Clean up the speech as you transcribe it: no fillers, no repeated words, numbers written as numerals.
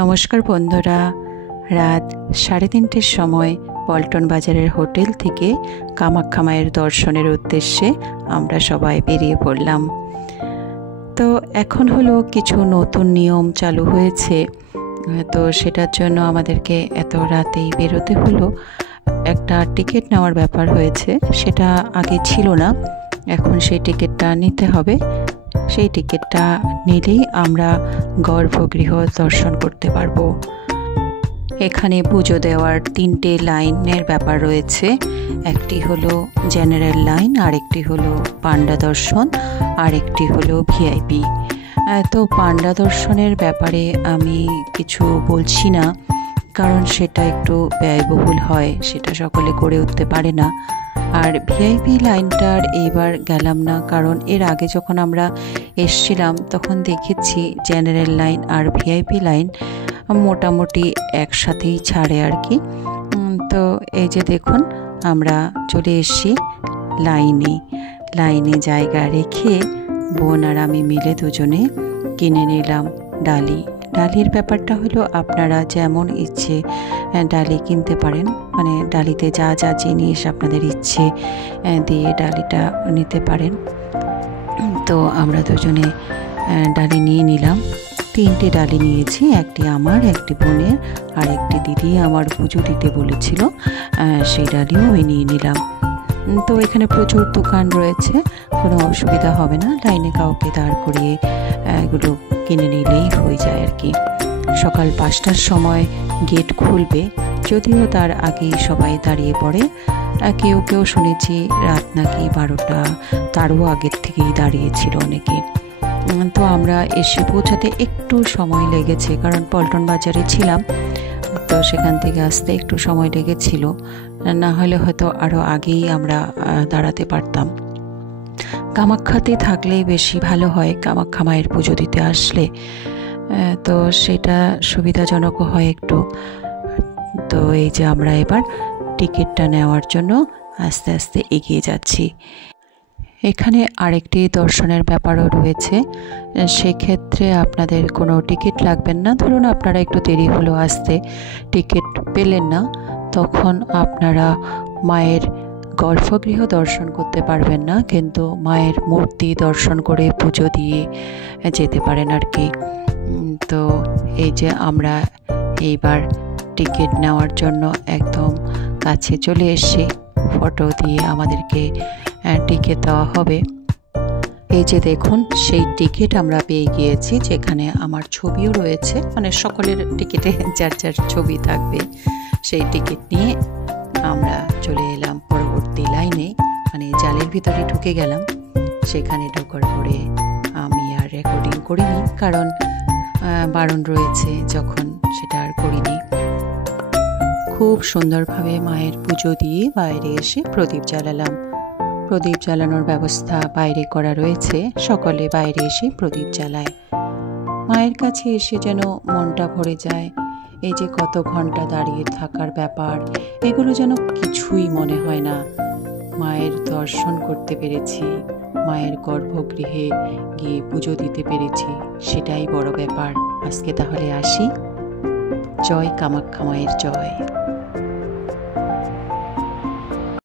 নমস্কার বন্ধুরা, রাত 3:30টার সময় পল্টন বাজারের হোটেল থেকে কামাখ্যা মায়ের দর্শনের উদ্দেশ্যে আমরা সবাই বেরিয়ে পড়লাম। তো এখন হলো কিছু নতুন নিয়ম চালু হয়েছে, তো সেটার জন্য আমাদেরকে এত রাতেই বেরোতে হলো। একটা টিকিট নেওয়ার ব্যাপার হয়েছে, সেটা আগে ছিল না, এখন সেই টিকিটটা নিতে হবে। সেই টিকিটটা নিলেই আমরা গর্ভগৃহ দর্শন করতে পারবো। এখানে পুজো দেওয়ার 3টে লাইনের ব্যাপার রয়েছে। একটি হলো জেনারেল লাইন, আরেকটি হলো পান্ডা দর্শন, আরেকটি হলো ভিআইপি। তো পান্ডা দর্শনের ব্যাপারে আমি কিছু বলছি না, কারণ সেটা একটু ব্যয়বহুল হয়, সেটা সকলে করে উঠতে পারে না। আর ভিআইপি লাইনটার এইবার গেলাম না, কারণ এর আগে যখন আমরা এসছিলাম তখন দেখেছি জেনারেল লাইন আর ভিআইপি লাইন মোটামুটি একসাথেই ছাড়ে আর কি। তো এই যে দেখুন, আমরা চলে এসেছি লাইনে জায়গা রেখে বোন আর আমি মিলে দুজনে কিনে নিলাম ডালির ব্যাপারটা হলো আপনারা যেমন ইচ্ছে ডালি কিনতে পারেন, মানে ডালিতে যা যা জিনিস আপনাদের ইচ্ছে দিয়ে ডালিটা নিতে পারেন। তো আমরা দুজনে ডালি নিয়ে নিলাম। 3টে ডালি নিয়েছি, একটি আমার, একটি বোনের, আর একটি দিদি আমার পুজো দিতে বলেছিল, সেই ডালিও আমি নিয়ে নিলাম। তো এখানে প্রচুর দোকান রয়েছে, কোনো অসুবিধা হবে না, লাইনে কাউকে দাঁড় করিয়ে এগুলো কিনে নিলেই হয়ে যায় আর কি। সকাল 5টার সময় গেট খুলবে, যদিও তার আগেই সবাই দাঁড়িয়ে পড়ে। কেউ শুনেছি রাত নাকি 12টা, তারও আগের থেকেই দাঁড়িয়েছিল অনেকে। তো আমরা এসে পৌঁছাতে একটু সময় লেগেছে, কারণ পল্টন বাজারে ছিলাম, তো সেখান থেকে আসতে একটু সময় লেগেছিল, না হলে হয়তো আরও আগেই আমরা দাঁড়াতে পারতাম। কামাখ্যাতে থাকলেই বেশি ভালো হয়, কামাখ্যা মায়ের পুজো দিতে আসলে তো সেটা সুবিধাজনক হয় একটু। তো এই যে আমরা এবার টিকিটটা নেওয়ার জন্য আস্তে আস্তে এগিয়ে যাচ্ছি। এখানে আরেকটি দর্শনের ব্যাপারও রয়েছে, সেক্ষেত্রে আপনাদের কোনো টিকিট লাগবেন না। ধরুন আপনারা একটু দেরি হলো আসতে, টিকিট পেলেন না, তখন আপনারা মায়ের গর্ভগৃহ দর্শন করতে পারবেন না, কিন্তু মায়ের মূর্তি দর্শন করে পুজো দিয়ে যেতে পারেন আর কি। তো এই যে আমরা এইবার টিকিট নেওয়ার জন্য একদম কাছে চলে এসেছি, ফটো দিয়ে আমাদেরকে টিকিট দেওয়া হবে। এই যে দেখুন, সেই টিকিট আমরা পেয়ে গিয়েছি, যেখানে আমার ছবিও রয়েছে, মানে সকলের টিকিটে যার যার ছবি থাকবে। সেই টিকিট নিয়ে আমরা চলে এলাম পরবর্তী লাইনে, মানে জালের ভিতরে ঢুকে গেলাম। সেখানে ঢোকার পরে আমি আর রেকর্ডিং করিনি, কারণ বারণ রয়েছে, যখন সেটা আর করিনি। খুব সুন্দরভাবে মায়ের পুজো দিয়ে বাইরে এসে প্রদীপ জ্বালালাম। প্রদীপ জ্বালানোর ব্যবস্থা বাইরে করা রয়েছে, সকলে বাইরে এসে প্রদীপ জ্বালায়। মায়ের কাছে এসে যেন মনটা ভরে যায়। এই যে কত ঘন্টা দাঁড়িয়ে থাকার ব্যাপার, এগুলো যেন কিছুই মনে হয় না। মায়ের দর্শন করতে পেরেছি, মায়ের গর্ভগৃহে গিয়ে পুজো দিতে পেরেছি, সেটাই বড় ব্যাপার। আজকে তাহলে আসি। জয় কামাখ্যা মায়ের জয়।